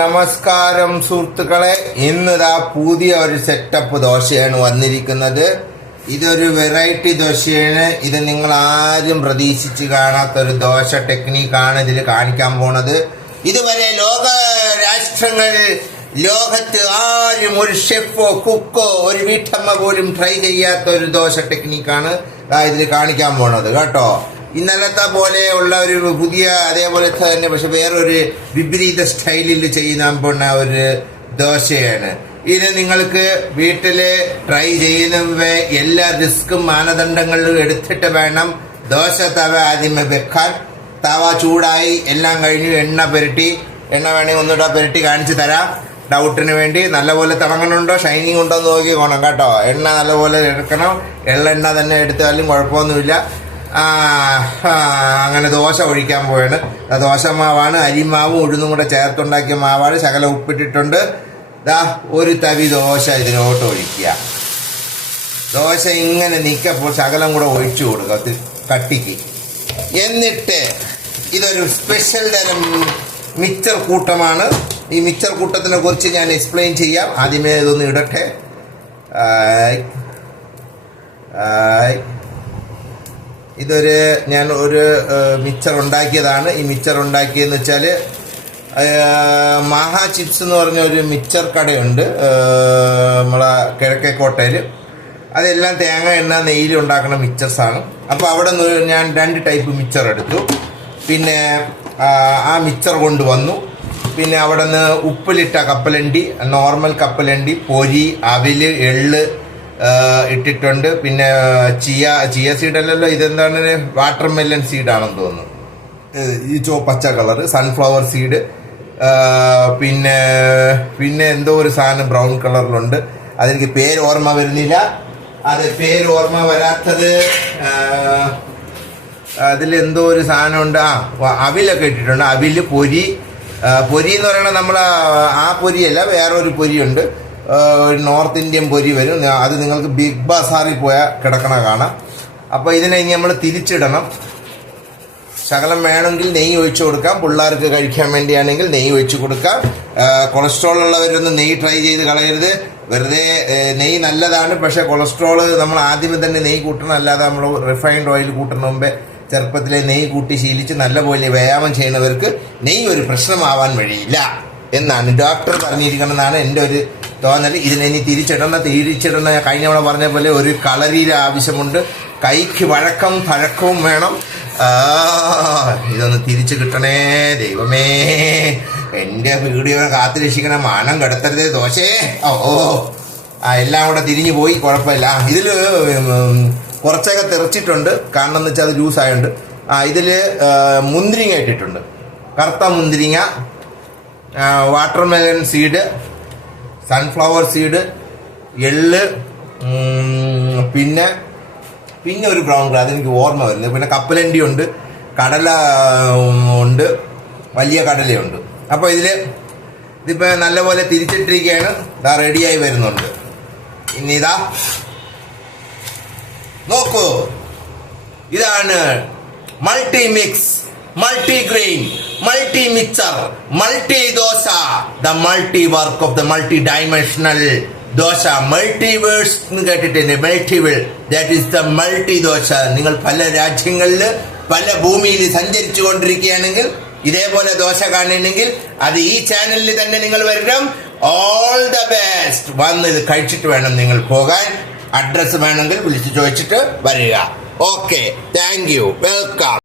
നമസ്കാരം സുഹൃത്തുക്കളെ. ഇന്നിതാ പുതിയ ഒരു സെറ്റപ്പ് ദോശയാണ് വന്നിരിക്കുന്നത്. ഇതൊരു വെറൈറ്റി ദോശയാണ്. ഇത് നിങ്ങൾ ആരും പ്രതീക്ഷിച്ച് കാണാത്തൊരു ദോശ ടെക്നിക്കാണ് ഇതിൽ കാണിക്കാൻ പോണത്. ഇതുവരെ ലോക രാഷ്ട്രങ്ങളിൽ ലോകത്ത് ആരും ഒരു ഷെഫോ കുക്കോ ഒരു വീട്ടമ്മ പോലും ട്രൈ ചെയ്യാത്ത ഒരു ദോശ ടെക്നിക്കാണ് ഇതിൽ കാണിക്കാൻ പോണത് കേട്ടോ. ഇന്നലത്തെ പോലെയുള്ള ഒരു പുതിയ അതേപോലെ തന്നെ പക്ഷെ വേറൊരു വിപരീത സ്റ്റൈലിൽ ചെയ്യാൻ പോണ ഒരു ദോശയാണ് ഇത്. നിങ്ങൾക്ക് വീട്ടില് ട്രൈ ചെയ്യുന്ന എല്ലാ റിസ്ക്കും മാനദണ്ഡങ്ങളിലും എടുത്തിട്ട് വേണം ദോശ തവ ആദ്യമേ വെക്കാൻ. തവ ചൂടായി എല്ലാം കഴിഞ്ഞു. എണ്ണ വേണമെങ്കിൽ ഒന്നുകൂടെ പുരട്ടി കാണിച്ചു തരാം ഡൗട്ടിന് വേണ്ടി. നല്ലപോലെ തിളങ്ങണുണ്ടോ ഷൈനിങ് ഉണ്ടോ എന്ന് നോക്കിക്കോണം കേട്ടോ. എണ്ണ നല്ലപോലെ എടുക്കണം. എള്ളെണ്ണ തന്നെ എടുത്താലും കുഴപ്പമൊന്നുമില്ല. അങ്ങനെ ദോശ ഒഴിക്കാൻ പോയാണ്. ദോശ മാവാണ്, അരിമാവും ഉഴുന്നും കൂടെ ചേർത്തുണ്ടാക്കിയ മാവാണ്. ശകലം ഉപ്പിട്ടിട്ടുണ്ട്. ദാ ഒരു തവി ദോശ ഇതിലോട്ട് ഒഴിക്കുക. ദോശ ഇങ്ങനെ നിൽക്കപ്പോൾ ശകലം കൂടെ ഒഴിച്ചു കൊടുക്കുക കട്ടിക്ക്. എന്നിട്ട് ഇതൊരു സ്പെഷ്യൽ തരം മിക്സർ കൂട്ടമാണ്. ഈ മിക്സർ കൂട്ടത്തിനെ കുറിച്ച് ഞാൻ എക്സ്പ്ലെയിൻ ചെയ്യാം. ആദ്യമേ ഇതൊന്ന് ഇടട്ടെ. ഞാൻ ഒരു മിക്സർ ഉണ്ടാക്കിയതാണ്. ഈ മിക്സർ ഉണ്ടാക്കിയെന്ന് വെച്ചാൽ മാഹാ ചിപ്സ് എന്ന് പറഞ്ഞ ഒരു മിക്സർ കടയുണ്ട് നമ്മളെ കിഴക്കേക്കോട്ടയിൽ. അതെല്ലാം തേങ്ങ എണ്ണ നെയ്യിൽ ഉണ്ടാക്കുന്ന മിക്സർസാണ്. അപ്പോൾ അവിടെ നിന്ന് ഞാൻ 2 ടൈപ്പ് മിക്സർ എടുത്തു. പിന്നെ ആ മിക്സർ കൊണ്ടുവന്നു. പിന്നെ അവിടെ നിന്ന് ഉപ്പിലിട്ട കപ്പലണ്ടി, നോർമൽ കപ്പലണ്ടി, പൊരി, അവില്, എള്ള് ഇട്ടിട്ടുണ്ട്. പിന്നെ ചിയ സീഡല്ലല്ലോ, ഇതെന്താണ് വാട്ടർ മെലൺ സീഡാണെന്ന് തോന്നുന്നു. ഈ പച്ച കളർ സൺഫ്ലവർ സീഡ്. പിന്നെ എന്തോ ഒരു സാധനം ബ്രൗൺ കളറിലുണ്ട്. അതെനിക്ക് പേര് ഓർമ്മ വരുന്നില്ല. പേര് ഓർമ്മ വരാത്തത് അതിലെന്തോ ഒരു സാധനം ഉണ്ട്. അവിലൊക്കെ ഇട്ടിട്ടുണ്ട്. അവില്, പൊരി എന്ന് പറയുന്നത് നമ്മൾ ആ പൊരിയല്ല, വേറൊരു പൊരിയുണ്ട്. ഒരു നോർത്ത് ഇന്ത്യൻ പൊരി വരും. അത് നിങ്ങൾക്ക് ബിഗ് ബസാറിൽ പോയാൽ കിടക്കണ കാണാം. അപ്പോൾ ഇതിനെ നമ്മൾ തിരിച്ചിടണം. ശകലം വേണമെങ്കിൽ നെയ്യ് ഒഴിച്ചു കൊടുക്കാം. പിള്ളേർക്ക് കഴിക്കാൻ വേണ്ടിയാണെങ്കിൽ നെയ്യ് ഒഴിച്ചു കൊടുക്കാം. കൊളസ്ട്രോൾ ഉള്ളവരൊന്നും നെയ്യ് ട്രൈ ചെയ്ത് കളയരുത്. വെറുതെ നെയ്യ് നല്ലതാണ്, പക്ഷേ കൊളസ്ട്രോൾ നമ്മൾ ആദ്യമേ തന്നെ നെയ്യ് കൂട്ടണം. അല്ലാതെ നമ്മൾ റിഫൈൻഡ് ഓയിൽ കൂട്ടുന്ന മുമ്പേ ചെറുപ്പത്തിലെ നെയ്യ് കൂട്ടി ശീലിച്ച് നല്ലപോലെ വ്യായാമം ചെയ്യുന്നവർക്ക് നെയ്യ് ഒരു പ്രശ്നമാവാൻ വഴിയില്ല എന്നാണ് ഡോക്ടർ പറഞ്ഞിരിക്കണമെന്നാണ് എൻ്റെ ഒരു തോന്നൽ. ഇതിനെ ഇനി തിരിച്ചിടണ കഴിഞ്ഞ തവണ പറഞ്ഞ പോലെ ഒരു കളരിയുടെ ആവശ്യമുണ്ട്. കൈക്ക് പഴക്കവും വേണം. ഇതൊന്ന് തിരിച്ചു കിട്ടണേ ദൈവമേ. എൻ്റെ വീഡിയോ കാത്തുരക്ഷിക്കണ മാനം കടത്തരുതേ ദോശേ. എല്ലാം കൂടെ തിരിഞ്ഞു പോയി, കുഴപ്പമില്ല. ഇതിൽ കുറച്ചൊക്കെ തെറിച്ചിട്ടുണ്ട്. കാരണം എന്ന് വെച്ചാൽ അത് ജ്യൂസ് ആയതുകൊണ്ട്. ഇതിൽ മുന്തിരിങ്ങ ഇട്ടിട്ടുണ്ട്. കറുത്ത മുന്തിരിങ്ങ, വാട്ടർമെലൺ സീഡ്, സൺഫ്ലവർ സീഡ്, എള്ള്, പിന്നെ ഒരു ബ്രൗൺ കളർ അതെനിക്ക് ഓർമ്മ വരുന്നത്. പിന്നെ കപ്പലണ്ടി ഉണ്ട്, കടല ഉണ്ട്, വലിയ കടലയുണ്ട്. അപ്പോൾ ഇതിപ്പോൾ നല്ലപോലെ തിരിച്ചിട്ടിരിക്കുകയാണ്. ഇതാ റെഡിയായി വരുന്നുണ്ട്. ഇനി ഇതാ നോക്കൂ, ഇതാണ് multi mix, multi grain, multi mixer, multi dosa, the multi work of the multi dimensional dosa. Multiverse എന്ന് കേട്ടിട്ടുണ്ട്. Multiworld, that is the multi dosa. നിങ്ങൾ പല രാജ്യങ്ങളിൽ പല ഭൂമിയിൽ സഞ്ചരിച്ചു കൊണ്ടിരിക്കുകയാണെങ്കിൽ ഇതേപോലെ ദോശ കാണണമെങ്കിൽ അത് ഈ ചാനലിൽ തന്നെ നിങ്ങൾ വരണം. All the best. വന്ന് ഇത് കഴിച്ചിട്ട് വേണം നിങ്ങൾ പോകാൻ. അഡ്രസ് വേണമെങ്കിൽ വിളിച്ചു ചോദിച്ചിട്ട് വരിക. Okay, thank you, welcome.